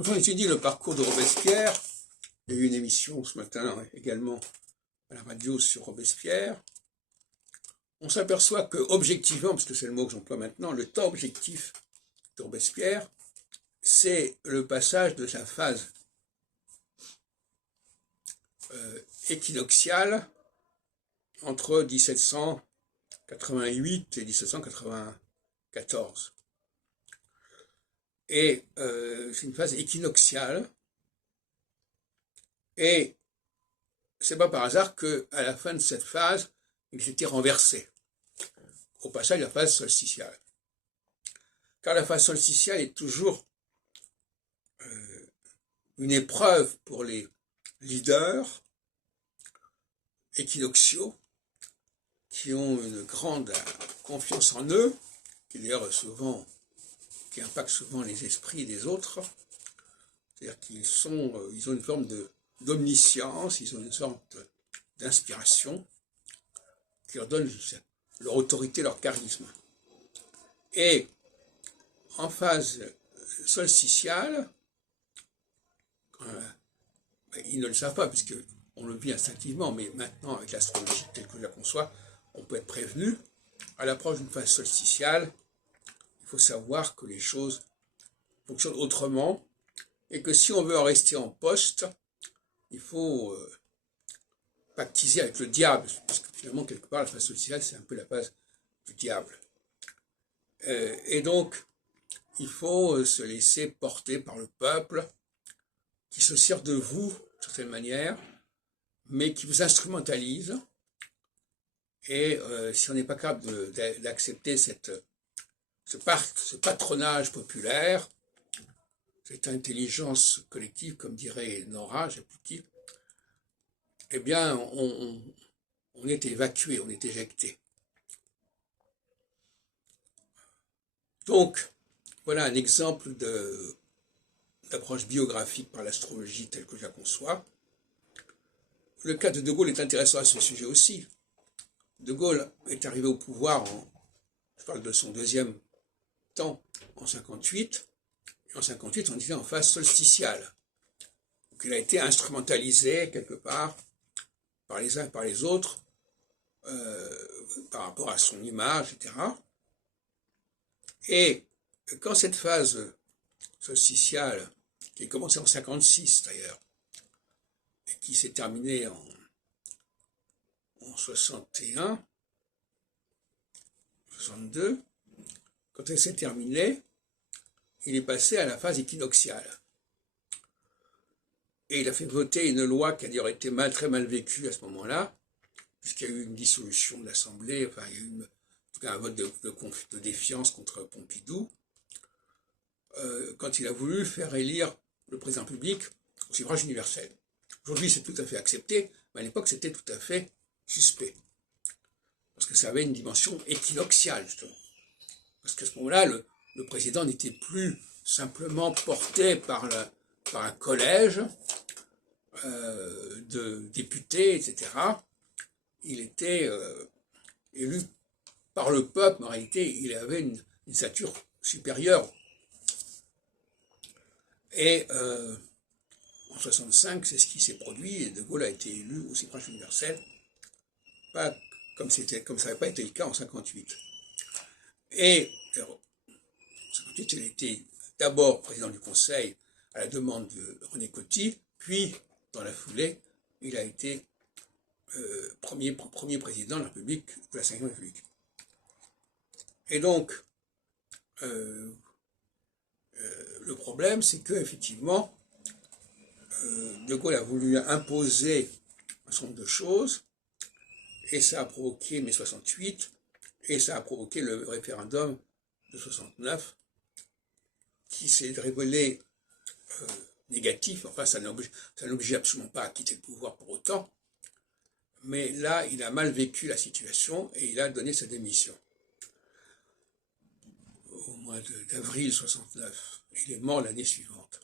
Quand on étudie le parcours de Robespierre, il y a eu une émission ce matin également à la radio sur Robespierre, on s'aperçoit que objectivement, parce que c'est le mot que j'emploie maintenant, le temps objectif de Robespierre, c'est le passage de sa phase équinoxiale entre 1788 et 1794. Et c'est une phase équinoxiale, et c'est pas par hasard qu'à la fin de cette phase, il s'était renversé, au passage de la phase solsticiale. Car la phase solsticiale est toujours une épreuve pour les leaders équinoxiaux qui ont une grande confiance en eux, qui d'ailleurs qui impacte souvent les esprits des autres. C'est-à-dire qu'ils ont une forme d'omniscience, ils ont une sorte d'inspiration qui leur donne leur autorité, leur charisme. Et en phase solsticiale, ils ne le savent pas, puisqu'on le vit instinctivement, mais maintenant, avec l'astrologie telle que je la conçois, on peut être prévenu. À l'approche d'une phase solsticiale, il faut savoir que les choses fonctionnent autrement, et que si on veut en rester en poste, il faut pactiser avec le diable, parce que finalement, quelque part, la phase solsticiale, c'est un peu la phase du diable. Et donc, il faut se laisser porter par le peuple, qui se sert de vous, d'une certaine manière, mais qui vous instrumentalise. Et si on n'est pas capable d'accepter ce patronage populaire, cette intelligence collective, comme dirait Nora Jabuti, eh bien, on est évacué, on est éjecté. Donc, voilà un exemple d'approche biographique par l'astrologie telle que je la conçois. Le cas de Gaulle est intéressant à ce sujet aussi. De Gaulle est arrivé au pouvoir, je parle de son deuxième temps, en 58, et en 58 on était en phase solsticiale. Donc il a été instrumentalisé quelque part par les uns et par les autres, par rapport à son image, etc. Et quand cette phase solsticiale, qui a commencé en 56 d'ailleurs, et qui s'est terminée en 61, 62, quand elle s'est terminée, il est passé à la phase équinoxiale. Et il a fait voter une loi qui a d'ailleurs été très mal vécue à ce moment-là, puisqu'il y a eu une dissolution de l'Assemblée, enfin il y a eu en tout cas un vote de défiance contre Pompidou, quand il a voulu faire élire le président public au suffrage universel. Aujourd'hui c'est tout à fait accepté, mais à l'époque c'était tout à fait suspect, parce que ça avait une dimension équinoxiale, justement. Parce qu'à ce moment-là, le président n'était plus simplement porté par un collège de députés, etc. Il était élu par le peuple, mais en réalité, il avait une stature supérieure. Et en 65, c'est ce qui s'est produit, et De Gaulle a été élu au suffrage universel, pas comme ça n'avait pas été le cas en 58. Et en 58, il a été d'abord président du Conseil à la demande de René Coty, puis, dans la foulée, il a été premier président de la République, de la Ve République. Et donc, le problème, c'est qu'effectivement, De Gaulle a voulu imposer un certain nombre de choses, et ça a provoqué mai 68, et ça a provoqué le référendum de 69, qui s'est révélé négatif. Enfin, ça n'obligeait absolument pas à quitter le pouvoir pour autant, mais là, il a mal vécu la situation et il a donné sa démission. Au mois d'avril 69, il est mort l'année suivante.